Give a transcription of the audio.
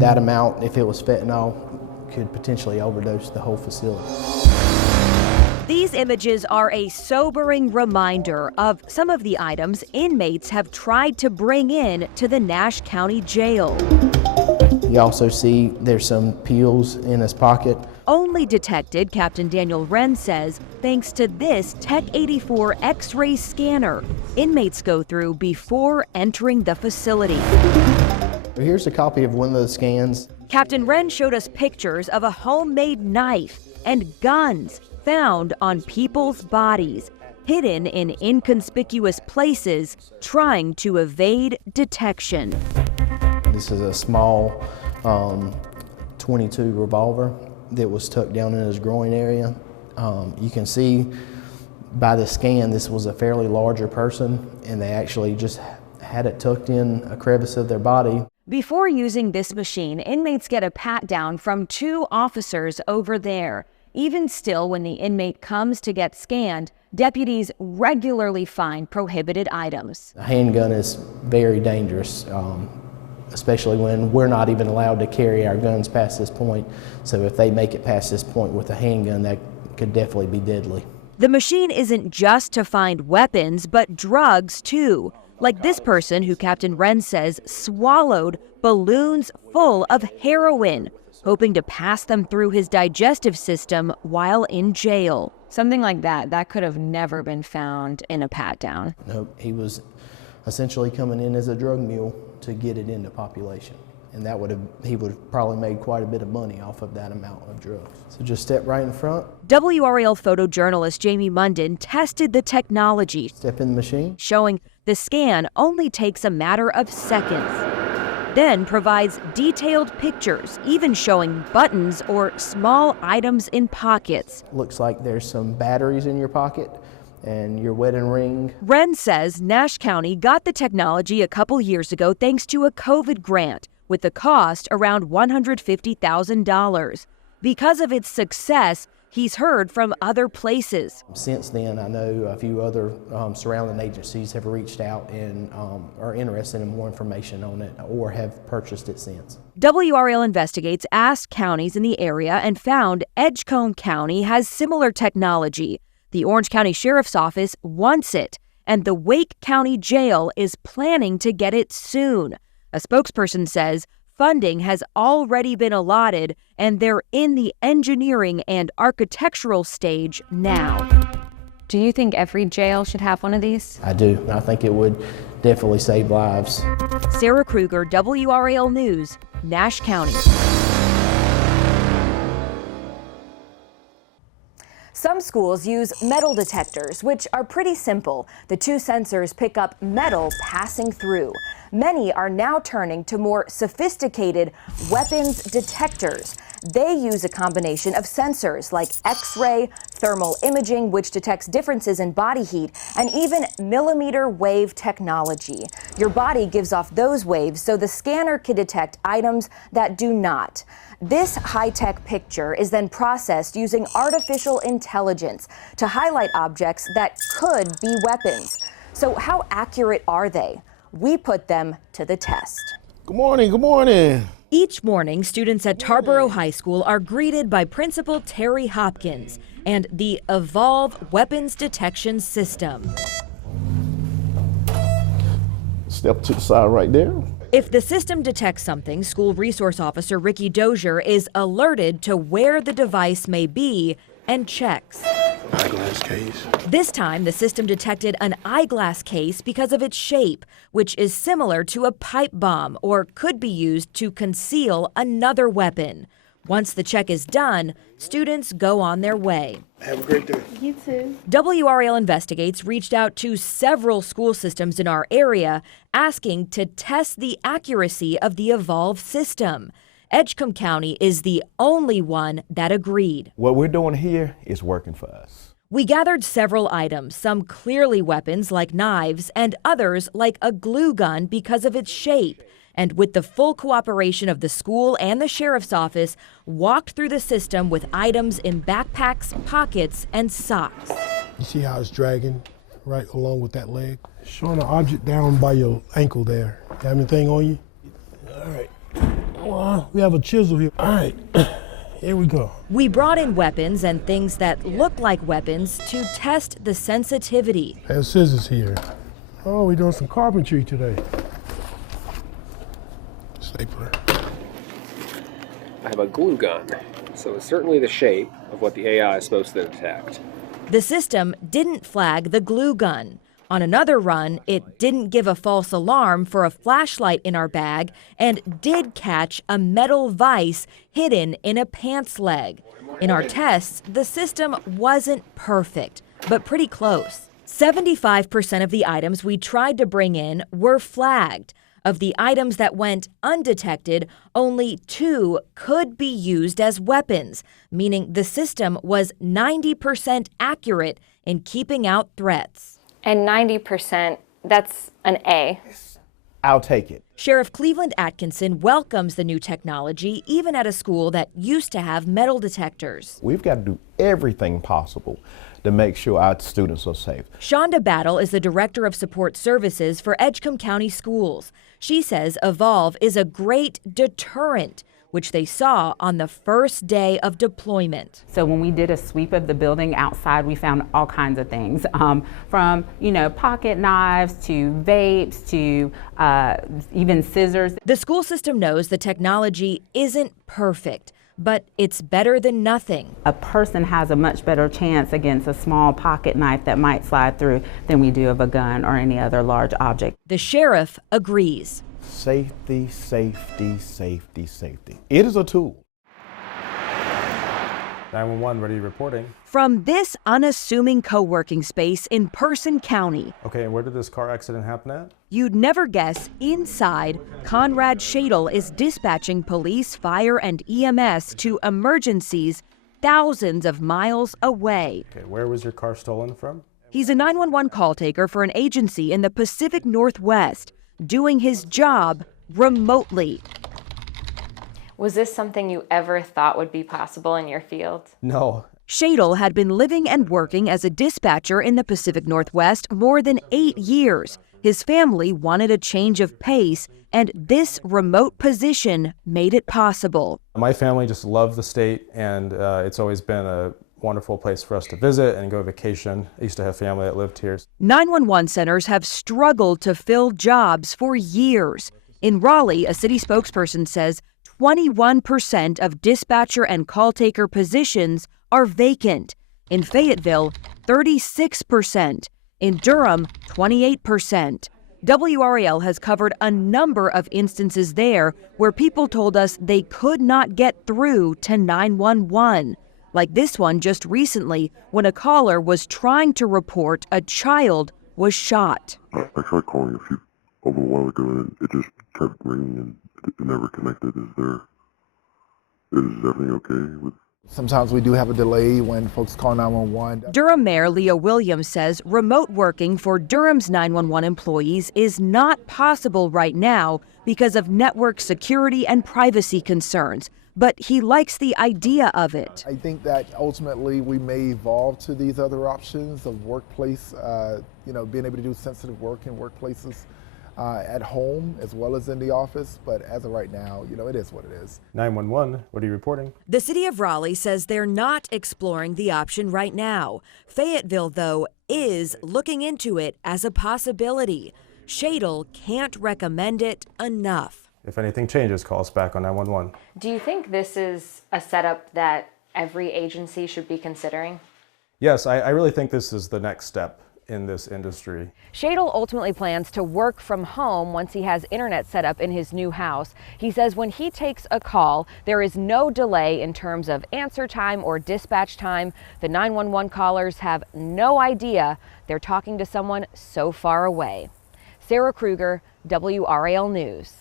That amount, if it was fentanyl, could potentially overdose the whole facility. These images are a sobering reminder of some of the items inmates have tried to bring in to the Nash County Jail. You also see there's some pills in his pocket. Only detected, Captain Daniel Wren says, thanks to this Tech 84 X-ray scanner inmates go through before entering the facility. Here's a copy of one of the scans. Captain Wren showed us pictures of a homemade knife and guns found on people's bodies, hidden in inconspicuous places, trying to evade detection. This is a small .22 revolver that was tucked down in his groin area. You can see by the scan this was a fairly larger person, and they actually just had it tucked in a crevice of their body. Before using this machine, inmates get a pat down from 2 officers over there. Even still, when the inmate comes to get scanned, deputies regularly find prohibited items. A handgun is very dangerous, especially when we're not even allowed to carry our guns past this point. So if they make it past this point with a handgun, that could definitely be deadly. The machine isn't just to find weapons, but drugs too. Like this person who Captain Wren says swallowed balloons full of heroin, hoping to pass them through his digestive system while in jail. Something like that could have never been found in a pat-down. Nope, he was essentially coming in as a drug mule to get it into population. And he would have probably made quite a bit of money off of that amount of drugs. So just step right in front. WRAL photojournalist Jamie Munden tested the technology. Step in the machine. Showing the scan only takes a matter of seconds. Then provides detailed pictures, even showing buttons or small items in pockets. Looks like there's some batteries in your pocket and your wedding ring. Wren says Nash County got the technology a couple years ago thanks to a COVID grant, with the cost around $150,000. Because of its success, he's heard from other places. Since then, I know a few other surrounding agencies have reached out and are interested in more information on it or have purchased it since. WRAL Investigates asked counties in the area and found Edgecombe County has similar technology. The Orange County Sheriff's Office wants it, and the Wake County Jail is planning to get it soon. A spokesperson says funding has already been allotted, and they're in the engineering and architectural stage now. Do you think every jail should have one of these? I do. I think it would definitely save lives. Sarah Kruger, WRAL News, Nash County. Some schools use metal detectors, which are pretty simple. The 2 sensors pick up metal passing through. Many are now turning to more sophisticated weapons detectors. They use a combination of sensors like X-ray, thermal imaging, which detects differences in body heat, and even millimeter wave technology. Your body gives off those waves, so the scanner can detect items that do not. This high-tech picture is then processed using artificial intelligence to highlight objects that could be weapons. So how accurate are they? We put them to the test. Good morning, good morning. Each morning, students at Tarboro High School are greeted by Principal Terry Hopkins and the Evolve Weapons Detection System. Step to the side right there. If the system detects something, School Resource Officer Ricky Dozier is alerted to where the device may be and checks. Eyeglass case. This time, the system detected an eyeglass case because of its shape, which is similar to a pipe bomb or could be used to conceal another weapon. Once the check is done, students go on their way. Have a great day. You too. WRAL Investigates reached out to several school systems in our area asking to test the accuracy of the Evolve system. Edgecombe County is the only one that agreed. What we're doing here is working for us. We gathered several items, some clearly weapons like knives and others like a glue gun because of its shape. And with the full cooperation of the school and the sheriff's office, walked through the system with items in backpacks, pockets, and socks. You see how it's dragging right along with that leg? Showing an object down by your ankle there. You have anything on you? All right. We have a chisel here. All right, here we go. We brought in weapons and things that look like weapons to test the sensitivity. I have scissors here. Oh, we're doing some carpentry today. Stapler. I have a glue gun, so it's certainly the shape of what the AI is supposed to detect. The system didn't flag the glue gun. On another run, it didn't give a false alarm for a flashlight in our bag and did catch a metal vise hidden in a pants leg. In our tests, the system wasn't perfect, but pretty close. 75% of the items we tried to bring in were flagged. Of the items that went undetected, only 2 could be used as weapons, meaning the system was 90% accurate in keeping out threats. And 90%, that's an A. I'll take it. Sheriff Cleveland Atkinson welcomes the new technology, even at a school that used to have metal detectors. We've got to do everything possible to make sure our students are safe. Shonda Battle is the Director of Support Services for Edgecombe County Schools. She says Evolve is a great deterrent, which they saw on the first day of deployment. So when we did a sweep of the building outside, we found all kinds of things, from pocket knives to vapes to even scissors. The school system knows the technology isn't perfect, but it's better than nothing. A person has a much better chance against a small pocket knife that might slide through than we do of a gun or any other large object. The sheriff agrees. Safety, safety, safety, safety. It is a tool. 911, ready reporting. From this unassuming co-working space in Person County. Okay, and where did this car accident happen at? You'd never guess inside, Conrad Shadle is dispatching police, fire, and EMS to emergencies thousands of miles away. Okay, where was your car stolen from? He's a 911 call taker for an agency in the Pacific Northwest, doing his job remotely. Was this something you ever thought would be possible in your field? No. Shadle had been living and working as a dispatcher in the Pacific Northwest more than 8 years. His family wanted a change of pace, and this remote position made it possible. My family just loved the state, and it's always been a wonderful place for us to visit and go vacation. I used to have family that lived here. 911 centers have struggled to fill jobs for years. In Raleigh, a city spokesperson says 21% of dispatcher and call taker positions are vacant. In Fayetteville, 36%. In Durham, 28%. WRAL has covered a number of instances there where people told us they could not get through to 911. Like this one just recently when a caller was trying to report a child was shot. I tried calling a little while ago and it just kept ringing and it never connected. Is everything okay with? Sometimes we do have a delay when folks call 911. Durham Mayor Leah Williams says remote working for Durham's 911 employees is not possible right now because of network security and privacy concerns. But he likes the idea of it. I think that ultimately we may evolve to these other options of workplace, being able to do sensitive work in workplaces at home as well as in the office. But as of right now, it is what it is. 911, what are you reporting? The city of Raleigh says they're not exploring the option right now. Fayetteville, though, is looking into it as a possibility. Shadle can't recommend it enough. If anything changes, call us back on 911. Do you think this is a setup that every agency should be considering? Yes, I really think this is the next step in this industry. Shadle ultimately plans to work from home once he has internet set up in his new house. He says when he takes a call, there is no delay in terms of answer time or dispatch time. The 911 callers have no idea they're talking to someone so far away. Sarah Kruger, WRAL News.